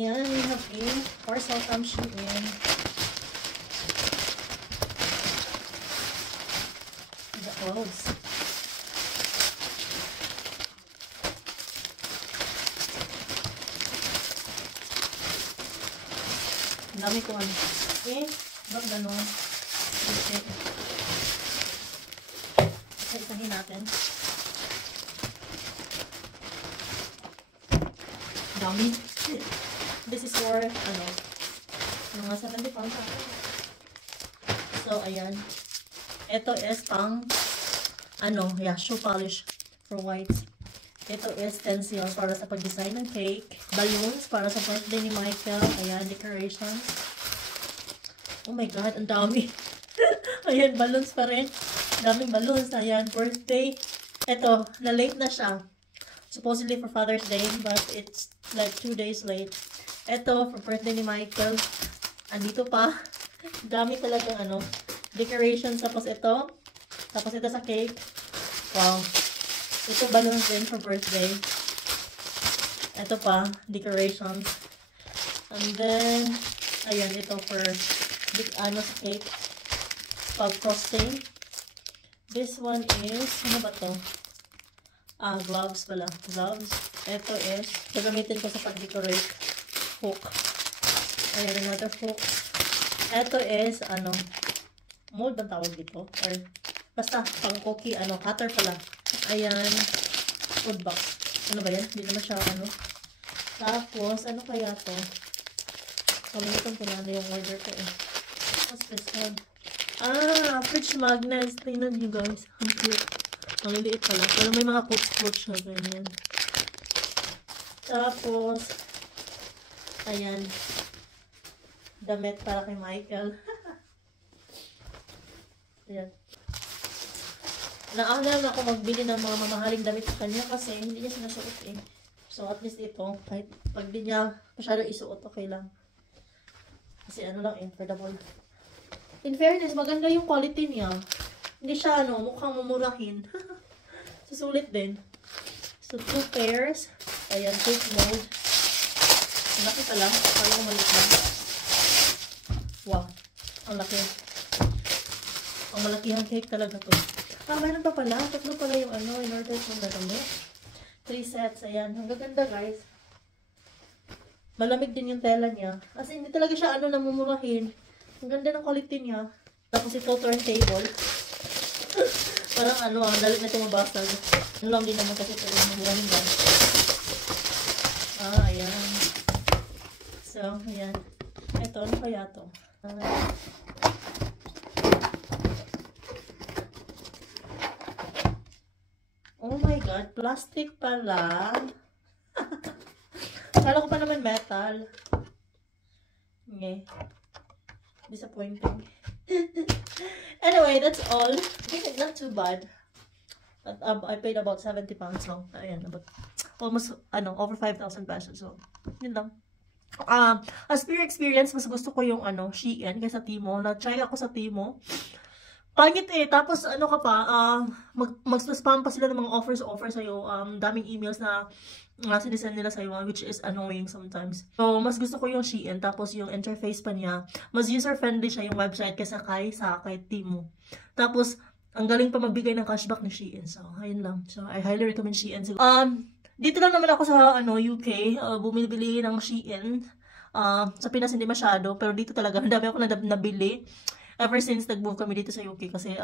Ayan, we have a parcel from Shein. The clothes. Ang dami ko ano. Okay, bag gano'n. Okay. Isa-isahin natin. Dami. This is for, ano, mga 70 pounds. So, ayan. Ito is pang, ano, yeah, shoe polish for whites. Ito is stencil para sa pag-design ng cake. Balloons para sa birthday ni Michael. Ayan, decorations. Oh my God, ang dami. Ayan, balloons pa rin. Daming balloons. Ayan, birthday. Ito, na-late na siya. Supposedly for Father's Day, but it's like 2 days late. Ito, for birthday ni Michael. Andito pa. Dami talagang ano, decorations. Tapos ito. Tapos ito sa cake. Wow. Ito balloons din for birthday. Ito pa, decorations. And then, ayan, ito for ano sa cake. Pag frosting. This one is, ano ba to? Gloves pala. Gloves. Ito is, gagamitin ko sa pag-decorate. Hook. Ayan, another hook. Ito is, ano, mold ang tawag dito. Or, basta, pang cookie, ano, cutter pala. Ayan, food box. Ano ba yan? Hindi naman siya, ano. Tapos, ano kaya to? Kalimutan ko na yung order ko eh. What's this one? Fridge magnets. Tingnan nyo guys. Ang cute. Ang liliit pala. Pero may mga quotes siya. Ganyan. Tapos, ayan. Damit para kay Michael. Ayan. Naalam ako magbili ng mga mamahaling damit sa kanya kasi hindi niya sinasuot eh. So, at least ito, kahit pag di niya masyado isuot, okay lang. Kasi ano lang, affordable. In fairness, maganda yung quality niya. Hindi siya, ano, mukhang mamurahin. Susulit din. So, 2 pairs. Ayan, cake mold. Ang laki pala. Parang maliit lang. Wow. Ang laki. Ang malakihang cake talaga to. Mayroon pa pala. Tatlo pala yung ano, in order kong nagamit. 3 sets. Ayan. Ang gaganda, guys. Malamig din yung tela niya. Kasi hindi talaga siya, ano, namumurahin. Ang ganda ng quality niya. Tapos ito, turntable. Parang ano, ang dalit na tumabasag. Ano lang din naman kasi ito yung murahin lang. Ayan. So, ayan. Ito, ano kaya to? Oh my God, plastic pala. Kala ko pa naman metal. Okay. Disappointing. Anyway, that's all. Okay, not too bad. I paid about 70 pounds lang. Ayan, about almost, ano, over 5,000 pesos. So, yun lang. As per experience, mas gusto ko yung, ano, Shein kaysa Timo. Na-try ako sa Timo. Pangit eh. Tapos, ano ka pa, mag-spam pa sila ng mga offers sa'yo. Daming emails na sinisend nila sa'yo, which is annoying sometimes. So, mas gusto ko yung Shein. Tapos, yung interface pa niya, mas user-friendly siya yung website kaysa kay Timo. Tapos, ang galing pa magbigay ng cashback ni Shein. So, ayun lang. So, I highly recommend Shein. Dito lang naman ako sa, UK. Bumibili ng Shein. Sa Pinas hindi masyado. Pero dito talaga, ang dami ako nabili. Ever since nag-move kami dito sa UK. Kasi,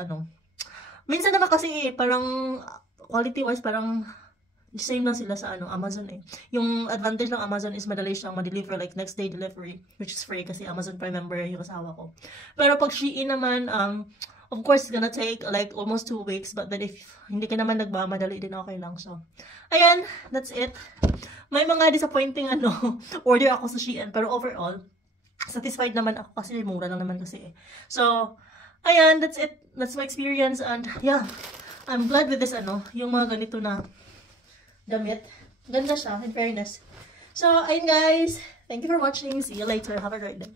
minsan naman kasi, parang, quality-wise, parang, same lang sila sa Amazon eh. Yung advantage ng Amazon is madali siyang ma-deliver like next day delivery, which is free kasi Amazon Prime member yung asawa ko. Pero pag Shein naman, of course, it's gonna take like almost 2 weeks, but then if hindi ka naman nagmamadali din, okay lang. So, ayan, that's it. May mga disappointing order ako sa Shein, pero overall, satisfied naman ako kasi mura lang naman kasi eh. So, ayan, that's it. That's my experience and yeah, I'm glad with this yung mga ganito na damit. Ganda siya, in fairness. So, ayun guys. Thank you for watching. See you later. Have a great day.